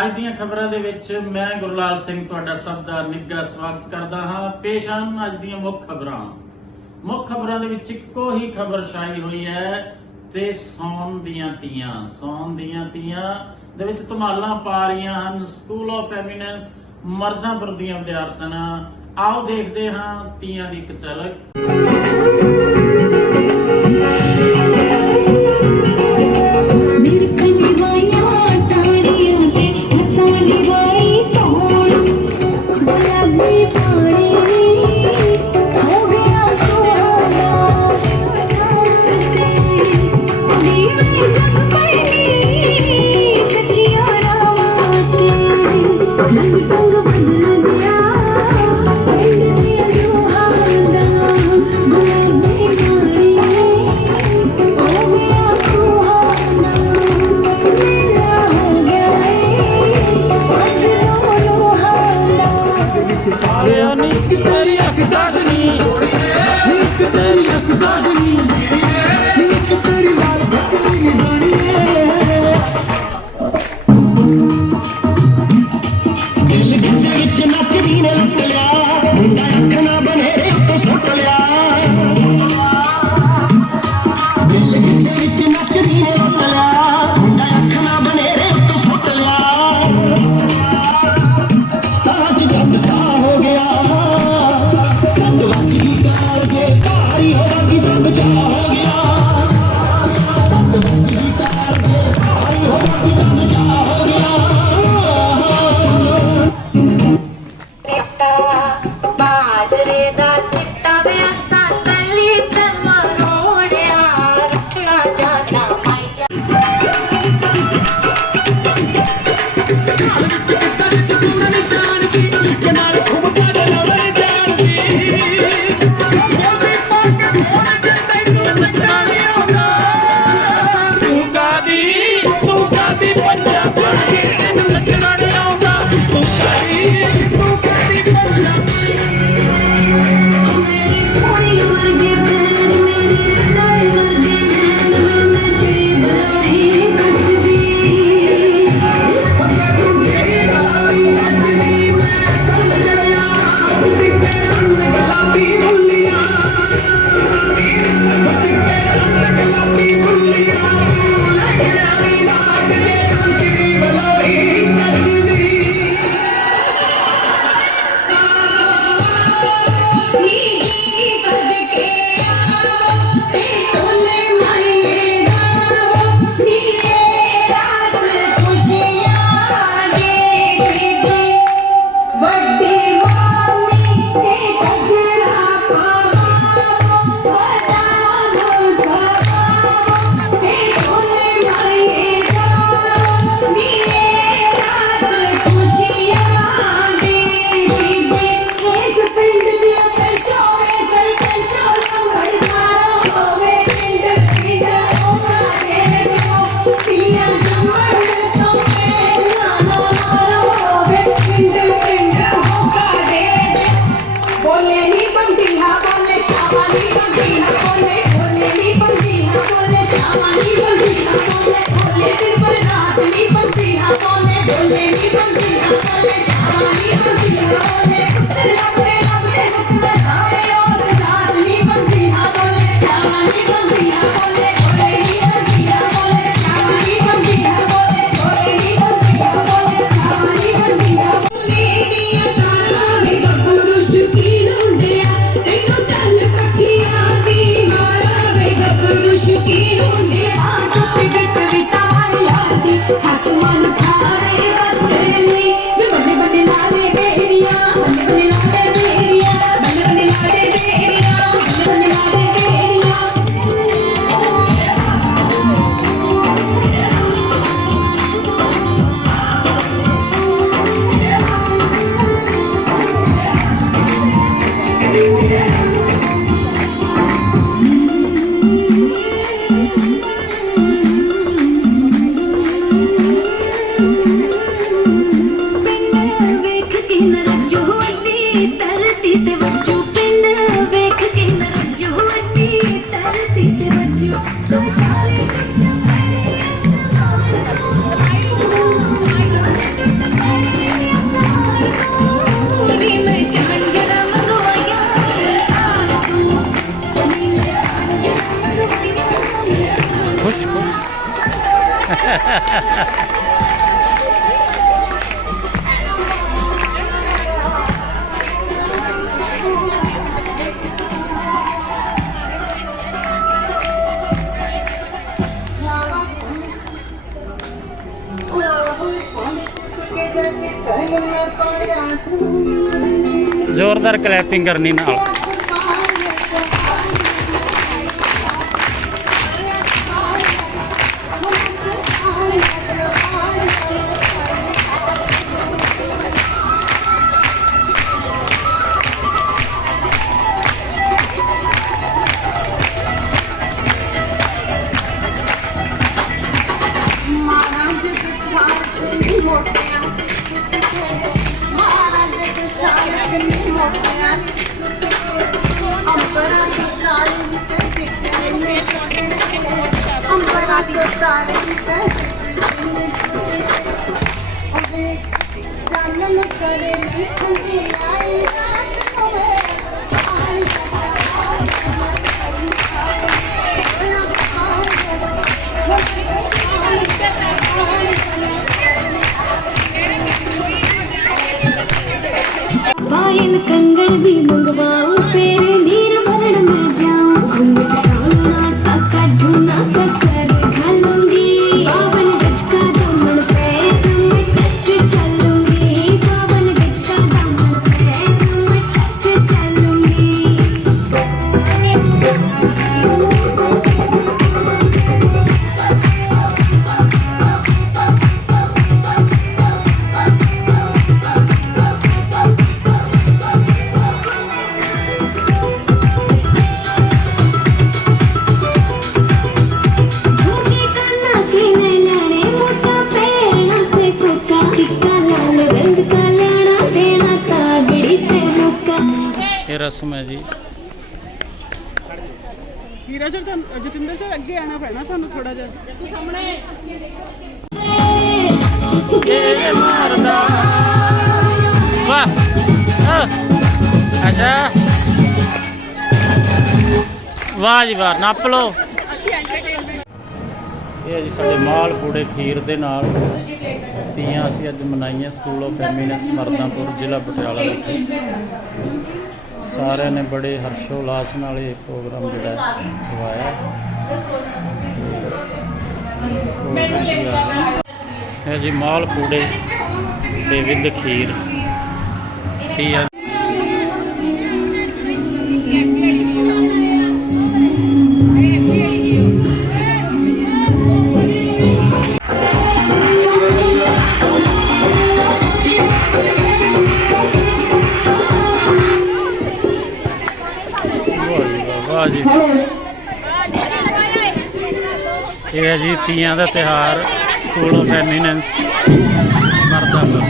ਅੱਜ ਦੀਆਂ ਖਬਰਾਂ ਦੇ ਵਿੱਚ ਮੈਂ ਗੁਰਲਾਲ ਸਿੰਘ ਤੁਹਾਡਾ ਸਭ ਦਾ ਨਿੱਘਾ ਸਵਾਗਤ ਕਰਦਾ ਹਾਂ। ਪੇਸ਼ ਅੱਜ ਦੀਆਂ ਮੁੱਖ ਖਬਰਾਂ। ਮੁੱਖ ਖਬਰਾਂ ਦੇ ਵਿੱਚ ਇੱਕੋ ਹੀ ਖਬਰ ਛਾਈ ਹੋਈ ਹੈ ਤੇ ਸੌਣ ਦੀਆਂ ਤੀਆਂ, ਸੌਣ ਦੀਆਂ ਤੀਆਂ ਦੇ ਵਿੱਚ ਧਮਾਲਾਂ ਪਾ ਰਹੀਆਂ ਹਨ। ਸਕੂਲ ਆਫ ਐਮਿਨੈਂਸ ਮਰਦਾਂ ਵਰਦੀਆਂ ਵਿਦਿਆਰਥਣਾਂ। ਆਓ ਦੇਖਦੇ ਹਾਂ ਤੀਆਂ ਦੀ ਇੱਕ ਝਲਕ। One down. Hallelujah. Ha ha ha ha! ਜ਼ੋਰਦਾਰ ਕਲੈਪਿੰਗ ਕਰਨੀ ਨਾਲ। करे ਰਸਮ ਹੈ ਜੀ। ਹੀਰਾ ਸਰ ਤੁਹਾਨੂੰ ਜਤਿੰਦਰ ਸਰ ਅੱਗੇ ਆਣਾ ਪੈਣਾ ਤੁਹਾਨੂੰ ਥੋੜਾ ਜਿਹਾ। ਤੂੰ ਸਾਹਮਣੇ ਵਾਹ। ਅਹ, ਅੱਛਾ। ਵਾਹ ਜੀ ਵਾਹ ਨੱਪ ਲਓ। ਇਹ ਜੀ ਸਾਡੇ ਮਾਲ ਪੂੜੇ ਖੀਰ ਦੇ ਨਾਲ। ਤੀਆਂ ਅਸੀਂ ਅੱਜ ਮਨਾਈਆਂ ਸਕੂਲ ਆਫ ਫੈਮਿਨਸ ਮਰਦਾਂਪੁਰ ਜ਼ਿਲ੍ਹਾ ਪਟਿਆਲਾ ਵਿਖੇ। ਸਾਰਿਆਂ ਨੇ ਬੜੇ ਹਰਸ਼ੋਲਾਸ ਨਾਲ ਇਹ ਪ੍ਰੋਗਰਾਮ ਜਿਹੜਾ ਕਰਵਾਇਆ। ਬਹੁਤ ਜੀ ਮਾਲ ਪੂੜੇ ਤੇ ਵਿਦ ਖੀਰ। ਤੀਆਂ ਵਾਹ ਜੀ ਇਹ ਹੈ ਜੀ ਤੀਆਂ ਦਾ ਤਿਹਾਰ ਸਕੂਲ ਆਫ ਐਮੀਨੈਂਸ ਮਰਦਾਪੁਰ